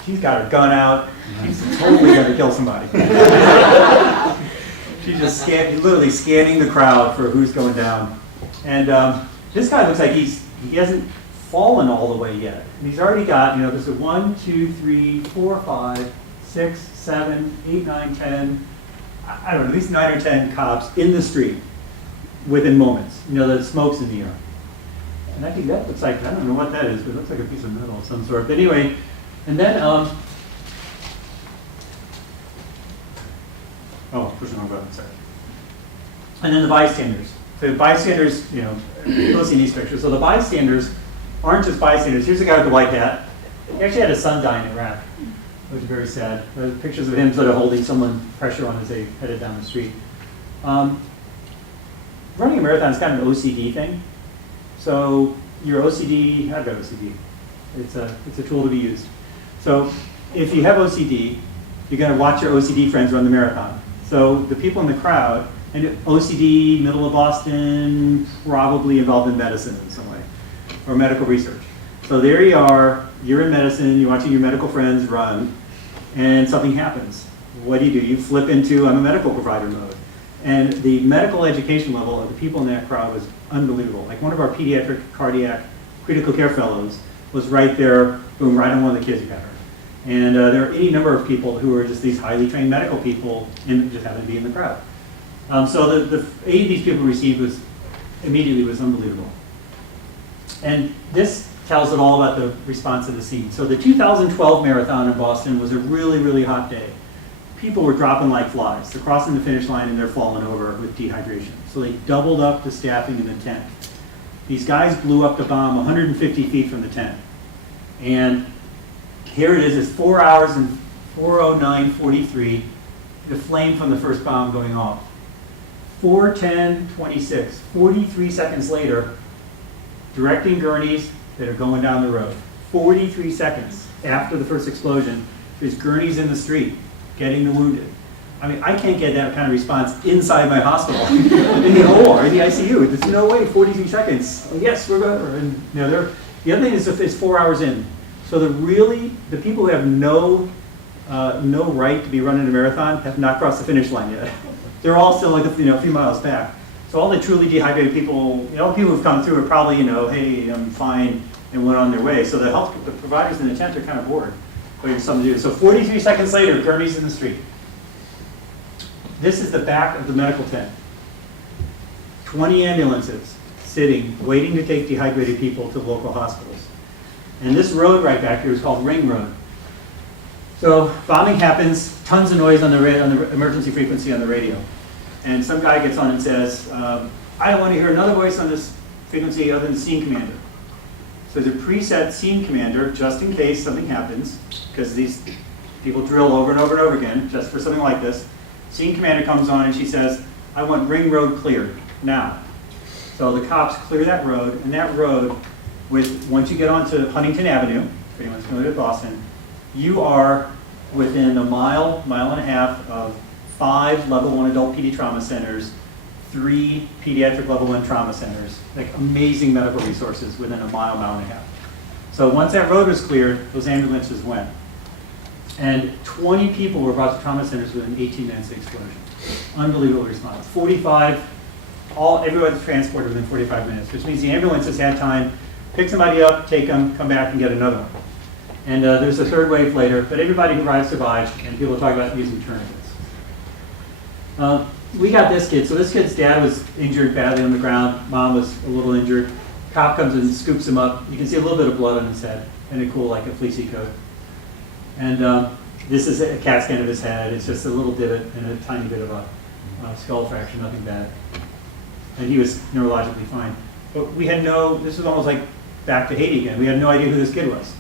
She's got her gun out. She's totally going to kill somebody. She's just literally scanning the crowd for who's going down. And this guy looks like he hasn't fallen all the way yet. And he's already got, there's a 1, 2, 3, 4, 5, 6, 7, 8, 9, 10, I don't know, at least 9 or 10 cops in the street within moments. The smoke's in the air. And I think that looks like, I don't know what that is, but it looks like a piece of metal of some sort. But anyway, and then, pushing on button, sorry. And then the bystanders. The bystanders, you'll see in these pictures. So the bystanders aren't just bystanders. Here's a guy with the white hat. He actually had his son die in Iraq, which is very sad. There's pictures of him sort of holding someone pressure on as they headed down the street. Running a marathon is kind of an OCD thing. So your OCD, I've got OCD. It's a tool to be used. So if you have OCD, you're going to watch your OCD friends run the marathon. So the people in the crowd, and OCD, middle of Boston, probably involved in medicine in some way, or medical research. So there you are, you're in medicine, you're watching your medical friends run, and something happens. What do? You flip into, I'm a medical provider mode. And the medical education level of the people in that crowd was unbelievable. Like one of our pediatric cardiac critical care fellows was right there, boom, right on one of the kids who got hurt. And there are any number of people who are just these highly trained medical people and just happen to be in the crowd. So the aid these people received was unbelievable. And this tells it all about the response to the scene. So the 2012 marathon in Boston was a really, really hot day. People were dropping like flies. They're crossing the finish line and they're falling over with dehydration. So they doubled up the staffing in the tent. These guys blew up the bomb 150 feet from the tent. And here it is, it's 4 hours and 4:09:43, the flame from the first bomb going off. 4:10:26, 43 seconds later, directing gurneys that are going down the road. 43 seconds after the first explosion, there's gurneys in the street getting the wounded. I mean, I can't get that kind of response inside my hospital, in the OR, in the ICU. There's no way, 43 seconds. Oh, yes, we're going. And the other thing is, if it's 4 hours in, so the people who have no right to be running a marathon have not crossed the finish line yet. They're all still like a few miles back. So all the truly dehydrated people, all the people who've come through are probably, hey, I'm fine, and went on their way. So the providers in the tent are kind of bored. But there's something to do. So 43 seconds later, gurneys in the street. This is the back of the medical tent. 20 ambulances sitting, waiting to take dehydrated people to local hospitals. And this road right back here is called Ring Road. So bombing happens, tons of noise on the emergency frequency on the radio. And some guy gets on and says, I don't want to hear another voice on this frequency other than scene commander. So there's a preset scene commander just in case something happens, because these people drill over and over and over again just for something like this. Scene commander comes on and she says, I want Ring Road cleared now. So the cops clear that road, and that road, once you get onto Huntington Avenue, if anyone's familiar with Boston, you are within a mile and a half of 5 level 1 adult PD trauma centers, 3 pediatric level 1 trauma centers, like amazing medical resources within a mile and a half. So once that road was cleared, those ambulances went. And 20 people were brought to trauma centers within 18 minutes of the explosion. Unbelievable response. 45, everyone was transported within 45 minutes, which means the ambulances had time, pick somebody up, take them, come back and get another one. And there's a third wave later, but everybody who arrived survived, and people talk about using tourniquets. We got this kid. So this kid's dad was injured badly on the ground. Mom was a little injured. Cop comes and scoops him up. You can see a little bit of blood on his head, and a cool, like a fleecy coat. And this is a CAT scan of his head. It's just a little divot and a tiny bit of a skull fracture, nothing bad. And he was neurologically fine. But we had this was almost like back to Haiti again. We had no idea who this kid was.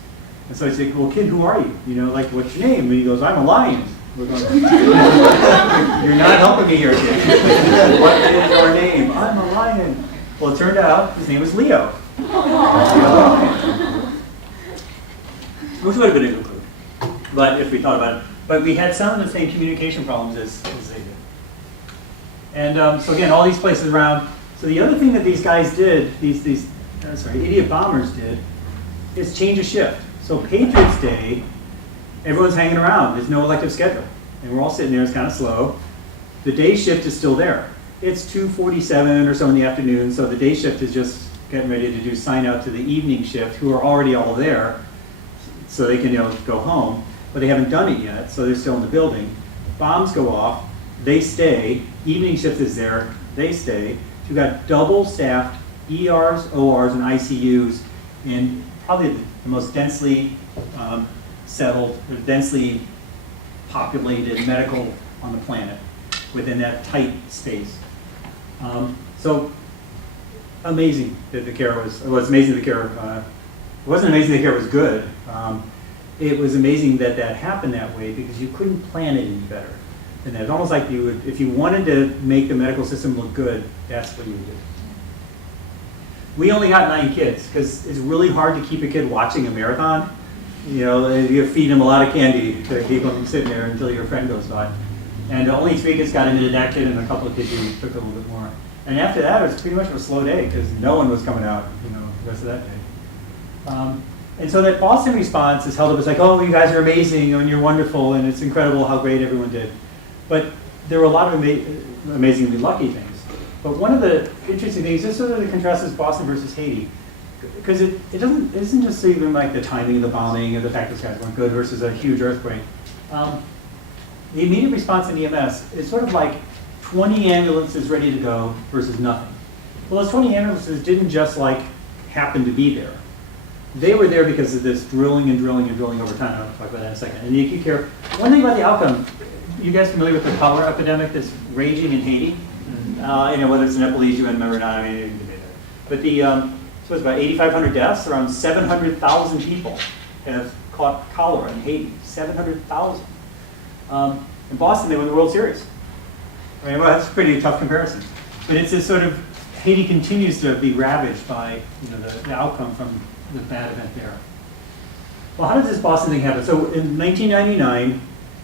And so I said, well, kid, who are you? Like, what's your name? And he goes, I'm a lion. We're going, you're not helping me here, kid. What is your name? I'm a lion. Well, it turned out his name was Leo. which would have been a good clue, but if we thought about it. But we had some of the same communication problems as they did. And so again, all these places around. So the other thing that these guys did, these idiot bombers did, is change a shift. So Patriots Day, everyone's hanging around. There's no elective schedule. And we're all sitting there, it's kind of slow. The day shift is still there. It's 2:47 or so in the afternoon, so the day shift is just getting ready to do sign out to the evening shift, who are already all there, so they can go home, but they haven't done it yet, so they're still in the building. Bombs go off, they stay, evening shift is there, they stay. So you've got double staffed ERs, ORs, and ICUs in probably the most densely settled, or densely populated medical on the planet within that tight space. So amazing that the care was, it was amazing the care, it wasn't amazing the care was good. It was amazing that that happened that way because you couldn't plan it any better than that. It's almost like you would, if you wanted to make the medical system look good, that's what you would do. We only got 9 kids because it's really hard to keep a kid watching a marathon. You feed them a lot of candy to keep them sitting there until your friend goes by. And only 3 kids got into that kid, and a couple of kids who took a little bit more. And after that, it was pretty much a slow day because no one was coming out, the rest of that day. And so that Boston response is held up as like, oh, you guys are amazing, and you're wonderful, and it's incredible how great everyone did. But there were a lot of amazingly lucky things. But one of the interesting things, this sort of contrasts Boston versus Haiti, because it isn't just even like the timing of the bombing and the fact those guys weren't good versus a huge earthquake. The immediate response in EMS is sort of like 20 ambulances ready to go versus nothing. Well, those 20 ambulances didn't just happen to be there. They were there because of this drilling and drilling and drilling over time. I'll talk about that in a second. And the acute care, one thing about the outcome, you guys familiar with the cholera epidemic that's raging in Haiti? Whether it's an epilepsy member or not, I mean, but so it's about 8,500 deaths, around 700,000 people have caught cholera in Haiti, 700,000. In Boston, they won the World Series. I mean, well, that's a pretty tough comparison. But it's this sort of, Haiti continues to be ravaged by the outcome from the bad event there. Well, how did this Boston thing happen? So in 1999,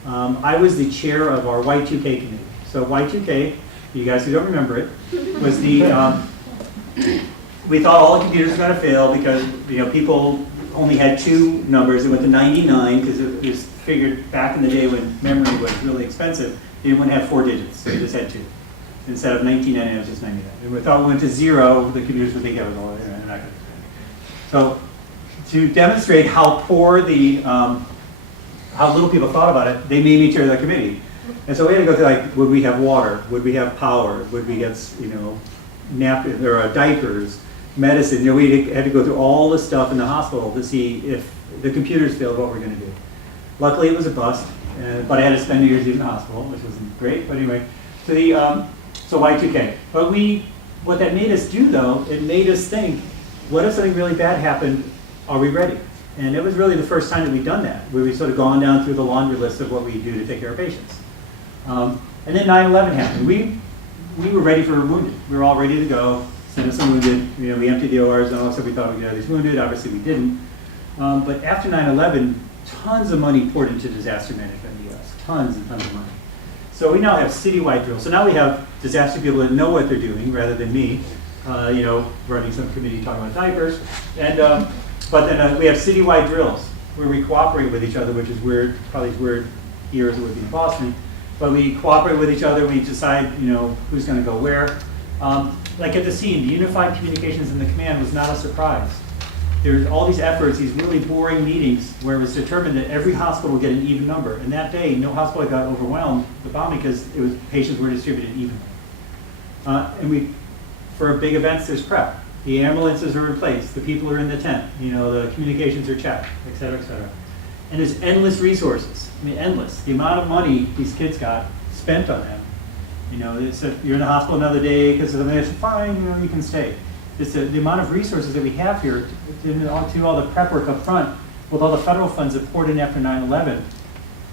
I was the chair of our Y2K committee. So Y2K, you guys who don't remember it, was the, we thought all the computers were going to fail because people only had 2 numbers. It went to 99 because it was figured back in the day when memory was really expensive, they didn't want to have 4 digits, so they just had 2. Instead of 1999, it was just 99. And we thought we went to 0, the computers would think that was all. So to demonstrate how poor how little people thought about it, they made me chair of the committee. And so we had to go through would we have water? Would we have power? Would we get napkins or diapers, medicine? We had to go through all the stuff in the hospital to see if the computers failed, what we're going to do. Luckily, it was a bust, but I had to spend New Year's Eve in the hospital, which wasn't great. But anyway, so Y2K. But what that made us do, though, it made us think, what if something really bad happened? Are we ready? And it was really the first time that we'd done that, where we sort of gone down through the laundry list of what we do to take care of patients. And then 9/11 happened. We were ready for wounded. We were all ready to go. Send us some wounded. We emptied the ORs and all that stuff. We thought we'd get these wounded. Obviously, we didn't. But after 9/11, tons of money poured into disaster management in the U.S. Tons and tons of money. So we now have citywide drills. So now we have disaster people that know what they're doing, rather than me, running some committee talking about diapers. And but then we have citywide drills where we cooperate with each other, which is weird, probably as weird here as it would be in Boston. But we cooperate with each other. We decide, who's going to go where. Like at the scene, the unified communications in the command was not a surprise. There's all these efforts, these really boring meetings where it was determined that every hospital would get an even number. And that day, no hospital got overwhelmed with bombing because patients were distributed evenly. For big events, there's prep. The ambulances are in place. The people are in the tent. The communications are checked, et cetera, et cetera. And there's endless resources. I mean, endless. The amount of money these kids got spent on them. You're in the hospital another day because of the it's fine, you can stay. It's the amount of resources that we have here to do all the prep work up front with all the federal funds that poured in after 9/11.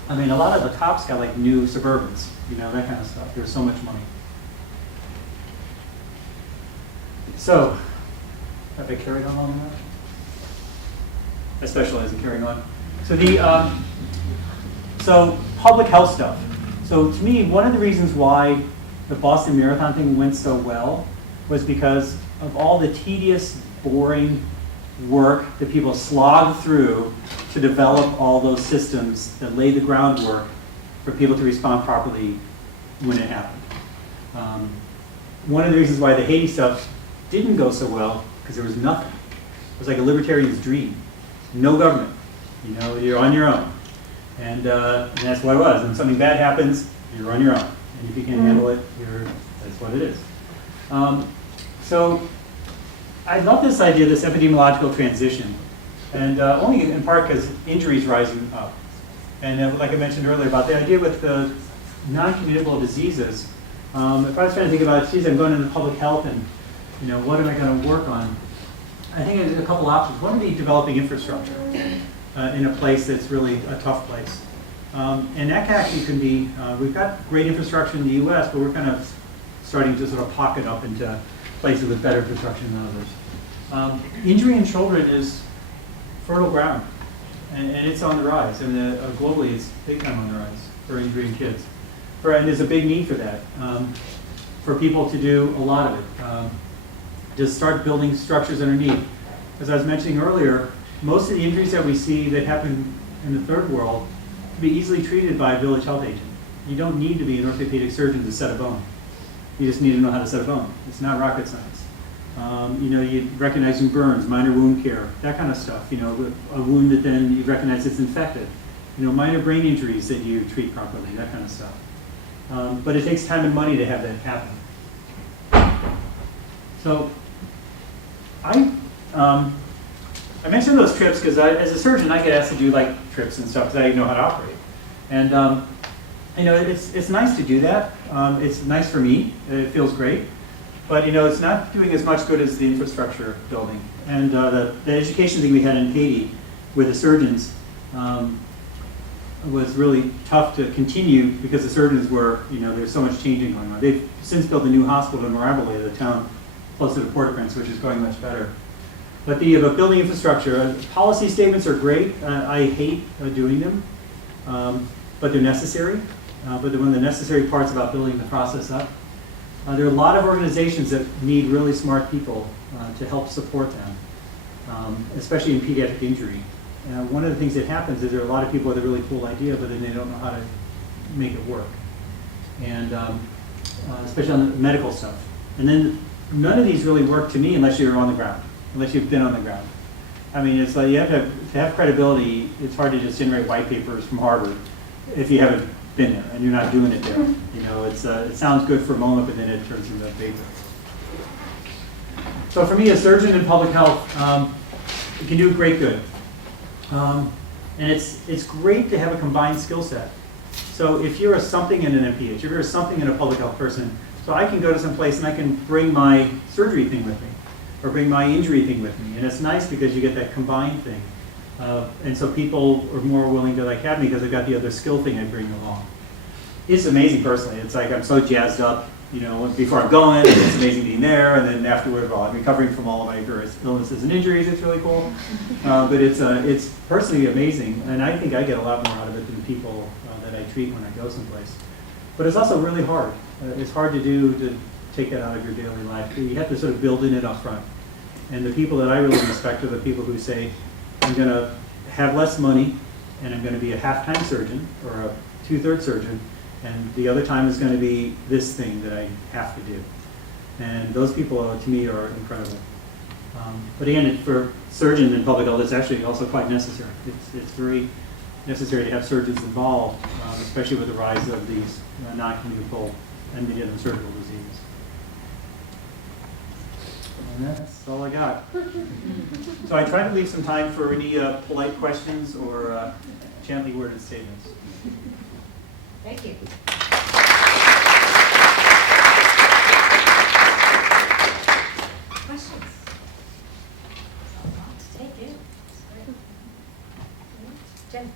I mean, a lot of the cops got new Suburbans, that kind of stuff. There's so much money. So, have I carried on long enough? I specialize in carrying on. So so public health stuff. So to me, one of the reasons why the Boston Marathon thing went so well was because of all the tedious, boring work that people slogged through to develop all those systems that laid the groundwork for people to respond properly when it happened. One of the reasons why the Haiti stuff didn't go so well, because there was nothing. It was like a libertarian's dream. No government. You know, you're on your own. And that's what it was. And something bad happens, you're on your own. And if you can't handle it, that's what it is. So I love this idea, this epidemiological transition. And only in part because injuries rising up. And like I mentioned earlier about the idea with the non-communicable diseases, if I was trying to think about, geez, I'm going into public health and, you know, what am I going to work on? I think there's a couple options. One would be developing infrastructure in a place that's really a tough place. And that actually can be, we've got great infrastructure in the US, but we're kind of starting to sort of pocket up into places with better infrastructure than others. Injury in children is fertile ground, and it's on the rise. And globally, it's big time on the rise for injury in kids. And there's a big need for that, for people to do a lot of it. Just start building structures underneath. As I was mentioning earlier, most of the injuries that we see that happen in the third world can be easily treated by a village health agent. You don't need to be an orthopedic surgeon to set a bone. You just need to know how to set a bone. It's not rocket science. You know, you recognizing burns, minor wound care, that kind of stuff. You know, a wound that then you recognize it's infected. You know, minor brain injuries that you treat properly, that kind of stuff. But it takes time and money to have that happen. So I mentioned those trips because as a surgeon, I get asked to do like trips and stuff because I know how to operate. And you know, it's nice to do that. It's nice for me. It feels great. But you know, it's not doing as much good as the infrastructure building. And the education thing we had in Haiti with the surgeons was really tough to continue because the surgeons were, you know, there's so much changing going on. They've since built a new hospital in Mirabile, the town close to the Port-au-Prince, which is going much better. But the building infrastructure, policy statements are great. I hate doing them, but they're necessary. But one of the necessary parts about building the process up. There are a lot of organizations that need really smart people to help support them, especially in pediatric injury. One of the things that happens is there are a lot of people with a really cool idea, but then they don't know how to make it work. And especially on the medical stuff. And then none of these really work to me unless you're on the ground, unless you've been on the ground. I mean, it's like you have to have credibility. It's hard to just generate white papers from Harvard if you haven't been there and you're not doing it there. You know, it sounds good for a moment, but then it turns into a paper. So for me, a surgeon in public health, it can do great good. And it's great to have a combined skill set. So if you're a something in an MPH, if you're a something in a public health person, so I can go to some place and I can bring my surgery thing with me, or bring my injury thing with me. And it's nice because you get that combined thing. And so people are more willing to like have me because I've got the other skill thing I bring along. It's amazing personally. It's like I'm so jazzed up, you know, before I'm going, and it's amazing being there, and then afterward, well, I'm recovering from all of my various illnesses and injuries. It's really cool. But it's personally amazing, and I think I get a lot more out of it than the people that I treat when I go someplace. But it's also really hard. It's hard to do to take that out of your daily life. You have to sort of build in it up front. And the people that I really respect are the people who say, I'm going to have less money, and I'm going to be a half-time surgeon or a two-third surgeon, and the other time is going to be this thing that I have to do. And those people, to me, are incredible. But again, for surgeons in public health, it's actually also quite necessary. It's very necessary to have surgeons involved, especially with the rise of these non-communicable and many of them surgical diseases. And that's all I got. So I try to leave some time for any polite questions or gently worded statements. Thank you. Questions? To take in. Jen.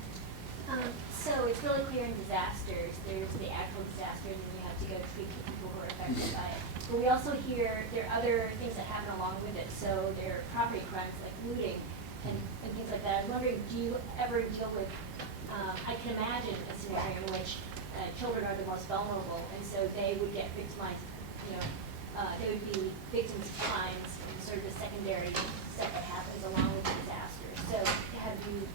So it's really clear in disasters, there's the actual disaster, and then you have to go treat the people who are affected by it. But we also hear there are other things that happen along with it. So there are property crimes like looting, and and things like that. I was wondering, do you ever deal with, I can imagine a scenario in which children are the most vulnerable, and so they would get victimized, they would be victims of crimes and sort of the secondary stuff that happens along with the disasters. So have you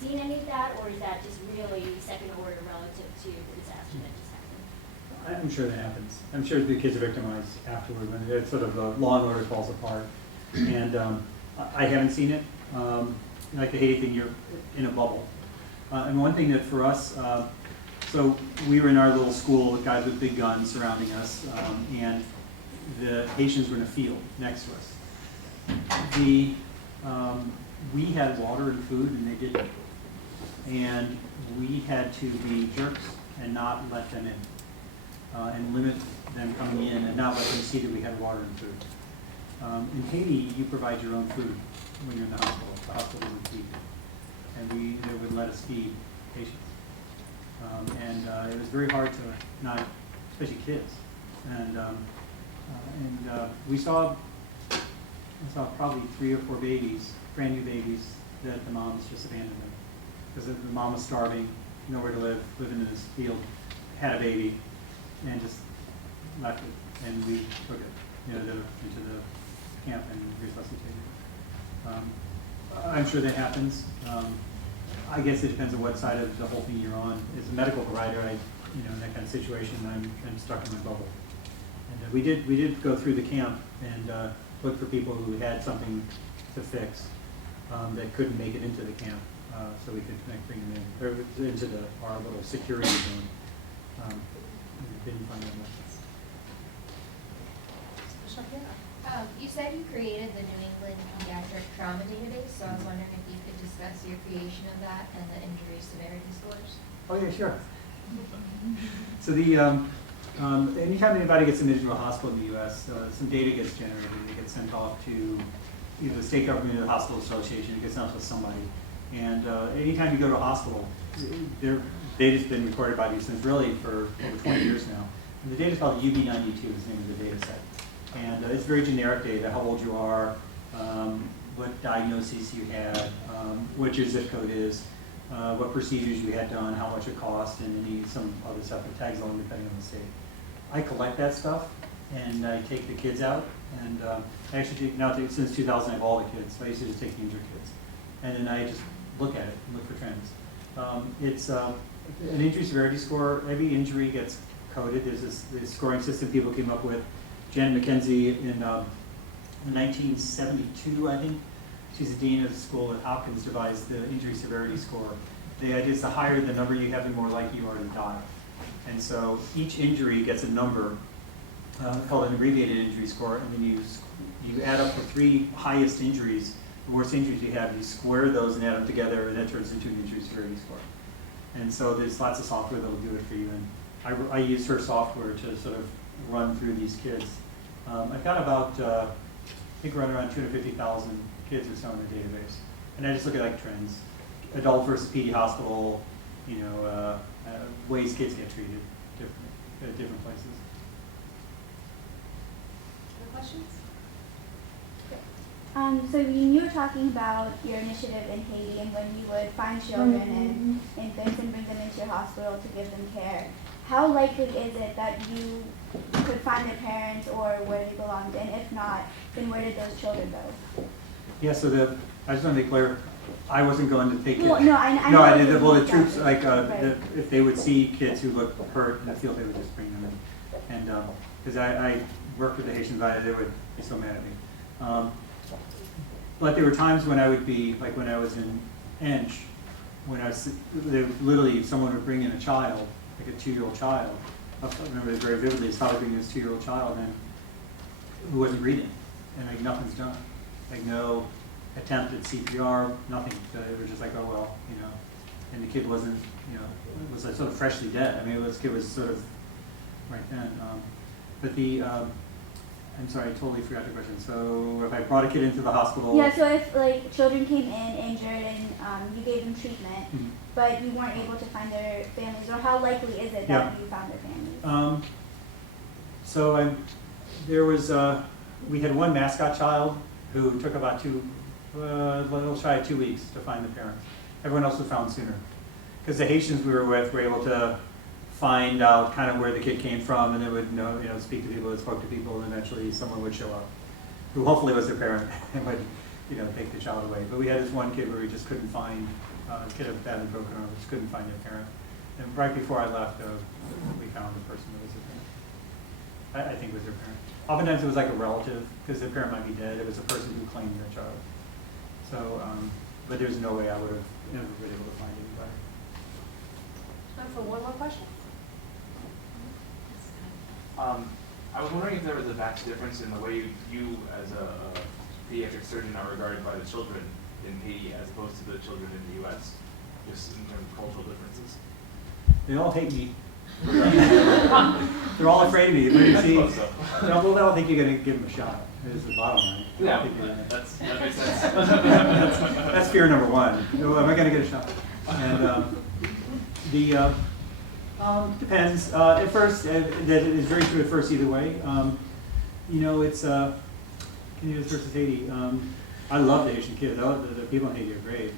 seen any of that, or is that just really second order relative to the disaster that just happened? I'm sure that happens. I'm sure the kids are victimized afterward when it sort of law and order falls apart. And I haven't seen it. Like the Haiti thing, you're in a bubble. And one thing that for us, so we were in our little school with guys with big guns surrounding us, and the Haitians were in a field next to us. We had water and food, and they didn't. And we had to be jerks and not let them in, and limit them coming in and not let them see that we had water and food. In Haiti, you provide your own food when you're in the hospital. The hospital would feed you. And they would let us feed patients. It was very hard to not, especially kids. We saw probably 3 or 4 babies, brand new babies, that the moms just abandoned them. Because the mom was starving, nowhere to live, living in this field, had a baby, and just left it. And we took it into the camp and resuscitated it. I'm sure that happens. I guess it depends on what side of the whole thing you're on. As a medical provider, in that kind of situation, I'm stuck in my bubble. And we did go through the camp and look for people who had something to fix that couldn't make it into the camp, so we could bring them in or into our little security zone. We didn't find them much. You said you created the New England Pediatric Trauma Database, so I was wondering if you could discuss your creation of that and the injury severity scores. Oh yeah, sure. So anytime anybody gets admitted to a hospital in the U.S., some data gets generated. It gets sent off to either the state government or the hospital association. It gets sent off to somebody. And anytime you go to a hospital, their data's been recorded by these things really for over 20 years now. And the data's called UB92 is the name of the data set. And it's very generic data, how old you are, what diagnoses you had, what your zip code is, what procedures you had done, how much it cost, and some other stuff that tags along depending on the state. I collect that stuff, and I take the kids out, and I actually since 2000 I have all the kids, so I used to just take the injured kids. And then I just look at it and look for trends. It's an injury severity score. Every injury gets coded. There's this scoring system people came up with. Jen McKenzie in 1972, I think. She's the dean of the school at Hopkins, devised the injury severity score. The idea is the higher the number you have, the more likely you are to die. And so each injury gets a number called an abbreviated injury score, and then you add up the 3 highest injuries, the worst injuries you have, you square those and add them together, and that turns into an injury severity score. And so there's lots of software that will do it for you. And I use her software to sort of run through these kids. I've got about, I think around 250,000 kids or so in the database. And I just look at like trends. Adult versus PD hospital, ways kids get treated at different places. Other questions? So you were talking about your initiative in Haiti and when you would find children and infants and bring them into your hospital to give them care. How likely is it that you could find their parents or where they belonged, and if not, then where did those children go? Yeah, so I just want to be clear, I wasn't going to take it. Well, no, I No, I know did. Well, the troops, right. if they would see kids who looked hurt in the field, they would just bring them in. And because I worked with the Haitian guy, they would be so mad at me. But there were times when I would be, like when I was in Ench, literally someone would bring in a child, like a 2-year-old child. I remember it very vividly. His father bringing this 2-year-old child in who wasn't breathing, and like nothing's done, like no attempt at CPR, nothing. It was just like, oh well, and the kid wasn't, was like sort of freshly dead. I mean, this kid was sort of right then. But I'm sorry, I totally forgot your question. So if I brought a kid into the hospital. Yeah, so if like children came in injured and you gave them treatment, but you weren't able to find their families, or how likely is it that you found their families? So we had one mascot child who took about little shy of 2 weeks to find the parents. Everyone else was found sooner. Because the Haitians we were with were able to find out kind of where the kid came from, and they would speak to people that spoke to people, and eventually someone would show up, who hopefully was their parent, and would take the child away. But we had this one kid where we just couldn't find, kid had badly broken arm, just couldn't find their parent. And right before I left, we found the person that was their parent. I think was their parent. Oftentimes it was like a relative, because their parent might be dead. It was a person who claimed their child. So, but there's no way I would have ever been able to find anybody. Time for one more question? I was wondering if there was a vast difference in the way you as a pediatric surgeon are regarded by the children in Haiti as opposed to the children in the U.S., just in terms of cultural differences. They all hate me. They're all afraid of me. But you see, I suppose so. they don't think you're going to give them a shot. Is the bottom line. They don't Yeah, think you're gonna- that makes sense. that's fear number one. Am I going to get a shot? And depends. At first, that is very true at first either way. It's Canada versus Haiti. I love the Haitian kids. The people in Haiti are great.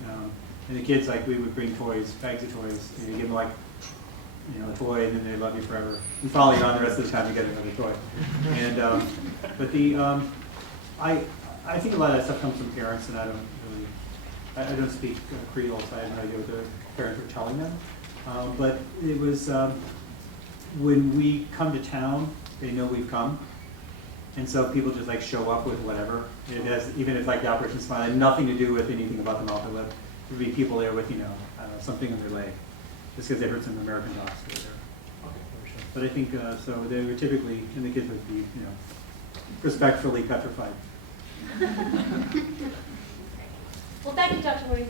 And the kids, like, we would bring toys, bags of toys, and you give them like, a toy, and then they love you forever. You follow you on the rest of the time, you get another toy. And but I think a lot of that stuff comes from parents, and I don't speak Creole, so I have no idea what the parents were telling them. But it was when we come to town, they know we've come, and so people just like show up with whatever. It has, even if like the Operation Smile had nothing to do with anything about the mouth or lip. There would be people there with something in their leg, just because they heard some American docs who were there. But I think so they were typically, and the kids would be respectfully petrified. Well, thank you, Dr. Mooney.